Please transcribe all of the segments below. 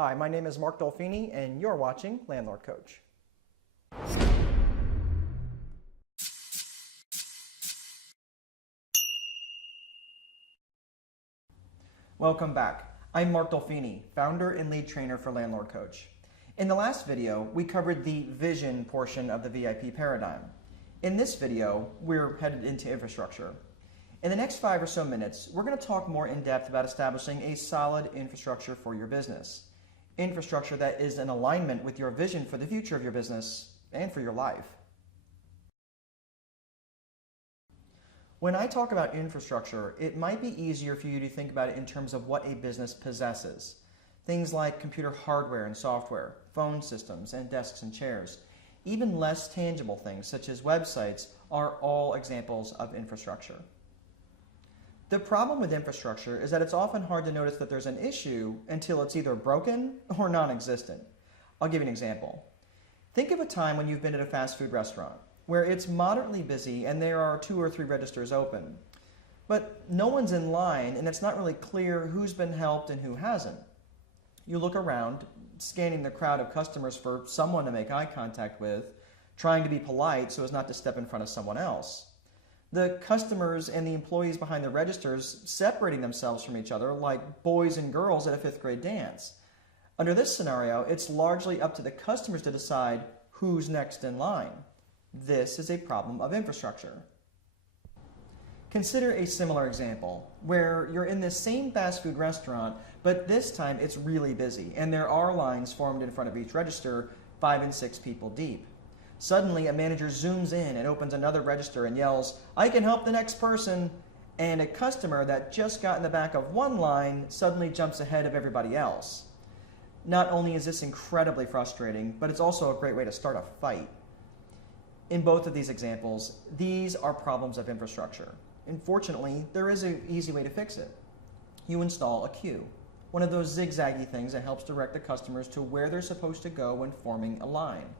Hi, my name is Mark Dolfini, and you're watching Landlord Coach. Welcome back. I'm Mark Dolfini, founder and lead trainer for Landlord Coach. In the last video, we covered the vision portion of the VIP paradigm. In this video, we're headed into infrastructure. In the next 5 or so minutes, we're going to talk more in depth about establishing a solid infrastructure for your business. Infrastructure that is in alignment with your vision for the future of your business and for your life. When I talk about infrastructure, it might be easier for you to think about it in terms of what a business possesses. Things like computer hardware and software, phone systems, and desks and chairs. Even less tangible things such as websites are all examples of infrastructure. The problem with infrastructure is that it's often hard to notice that there's an issue until it's either broken or non-existent. I'll give you an example. Think of a time when you've been at a fast food restaurant where it's moderately busy and there are 2 or 3 registers open. But no one's in line and it's not really clear who's been helped and who hasn't. You look around, scanning the crowd of customers for someone to make eye contact with, trying to be polite so as not to step in front of someone else. The customers and the employees behind the registers separating themselves from each other like boys and girls at a 5th grade dance. Under this scenario, it's largely up to the customers to decide who's next in line. This is a problem of infrastructure. Consider a similar example where you're in this same fast food restaurant, but this time it's really busy and there are lines formed in front of each register, 5 and 6 people deep. Suddenly, a manager zooms in and opens another register and yells, "I can help the next person," and a customer that just got in the back of one line suddenly jumps ahead of everybody else. Not only is this incredibly frustrating, but it's also a great way to start a fight. In both of these examples, these are problems of infrastructure. Unfortunately, there is an easy way to fix it. You install a queue, one of those zigzaggy things that helps direct the customers to where they're supposed to go when forming a line.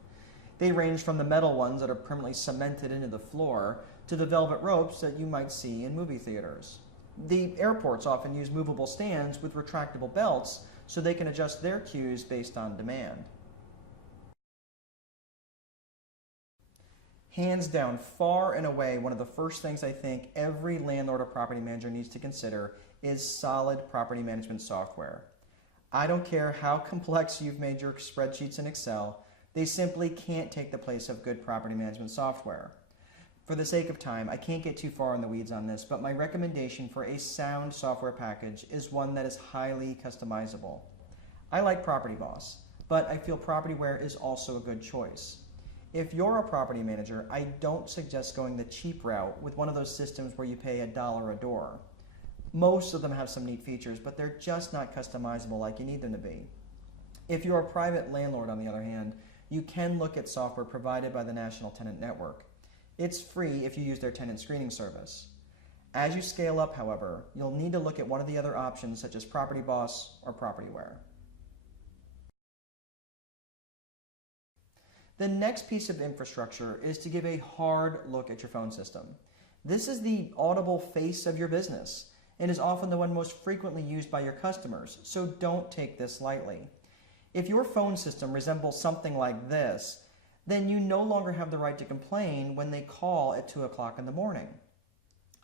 They range from the metal ones that are permanently cemented into the floor to the velvet ropes that you might see in movie theaters. The airports often use movable stands with retractable belts so they can adjust their queues based on demand. Hands down, far and away, one of the first things I think every landlord or property manager needs to consider is solid property management software. I don't care how complex you've made your spreadsheets in Excel, they simply can't take the place of good property management software. For the sake of time, I can't get too far in the weeds on this, but my recommendation for a sound software package is one that is highly customizable. I like Property Boss, but I feel Propertyware is also a good choice. If you're a property manager, I don't suggest going the cheap route with one of those systems where you pay $1 a door. Most of them have some neat features, but they're just not customizable like you need them to be. If you're a private landlord, on the other hand, you can look at software provided by the National Tenant Network. It's free if you use their tenant screening service. As you scale up, however, you'll need to look at one of the other options such as Property Boss or Propertyware. The next piece of infrastructure is to give a hard look at your phone system. This is the audible face of your business and is often the one most frequently used by your customers, so don't take this lightly. If your phone system resembles something like this, then you no longer have the right to complain when they call at 2 o'clock in the morning.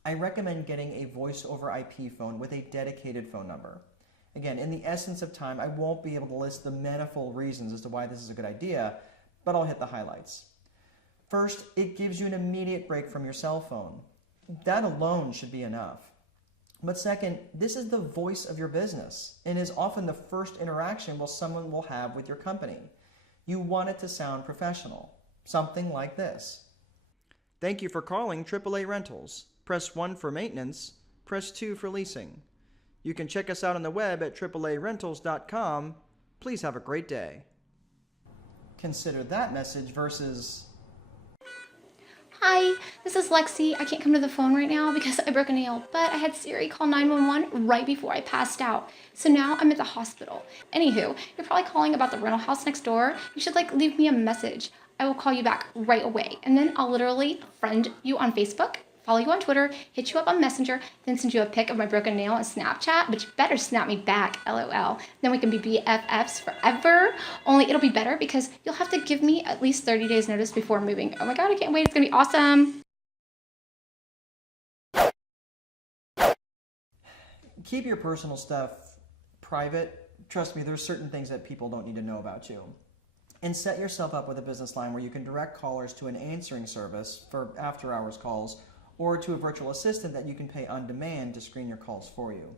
I recommend getting a voice over IP phone with a dedicated phone number. Again, in the essence of time, I won't be able to list the manifold reasons as to why this is a good idea, but I'll hit the highlights. First, it gives you an immediate break from your cell phone. That alone should be enough. But second, this is the voice of your business and is often the first interaction someone will have with your company. You want it to sound professional, something like this. Thank you for calling AAA Rentals. Press 1 for maintenance, press 2 for leasing. You can check us out on the web at AAARentals.com. Please have a great day. Consider that message versus, "Hi, this is Lexi. I can't come to the phone right now because I broke a nail, but I had Siri call 911 right before I passed out. So now I'm at the hospital. Anywho, you're probably calling about the rental house next door. You should leave me a message. I will call you back right away. And then I'll literally friend you on Facebook, follow you on Twitter, hit you up on Messenger, then send you a pic of my broken nail on Snapchat, but you better snap me back, LOL. Then we can be BFFs forever. Only it'll be better because you'll have to give me at least 30 days notice before moving. Oh my God, I can't wait. It's gonna be awesome. Keep your personal stuff private. Trust me, there's certain things that people don't need to know about you. And set yourself up with a business line where you can direct callers to an answering service for after-hours calls or to a virtual assistant that you can pay on demand to screen your calls for you.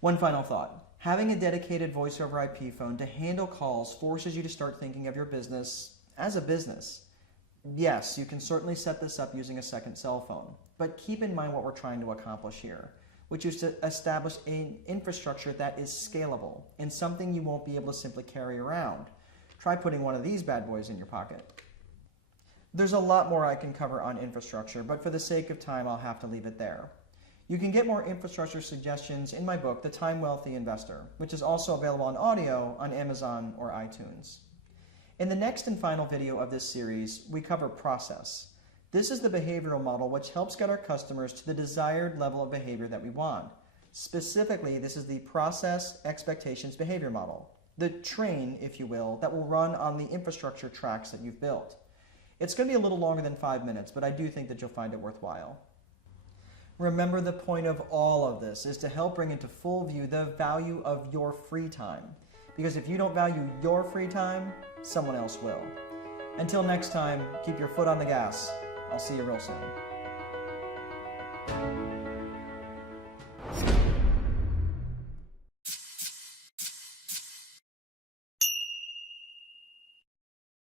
One final thought. Having a dedicated voice over IP phone to handle calls forces you to start thinking of your business as a business. Yes, you can certainly set this up using a second cell phone, but keep in mind what we're trying to accomplish here, which is to establish an infrastructure that is scalable and something you won't be able to simply carry around. Try putting one of these bad boys in your pocket. There's a lot more I can cover on infrastructure, but for the sake of time, I'll have to leave it there. You can get more infrastructure suggestions in my book, The Time Wealthy Investor, which is also available on audio on Amazon or iTunes. In the next and final video of this series, we cover process. This is the behavioral model which helps get our customers to the desired level of behavior that we want. Specifically, this is the process expectations behavior model, the train, if you will, that will run on the infrastructure tracks that you've built. It's going to be a little longer than 5 minutes, but I do think that you'll find it worthwhile. Remember, the point of all of this is to help bring into full view the value of your free time. Because if you don't value your free time, someone else will. Until next time, keep your foot on the gas. I'll see you real soon.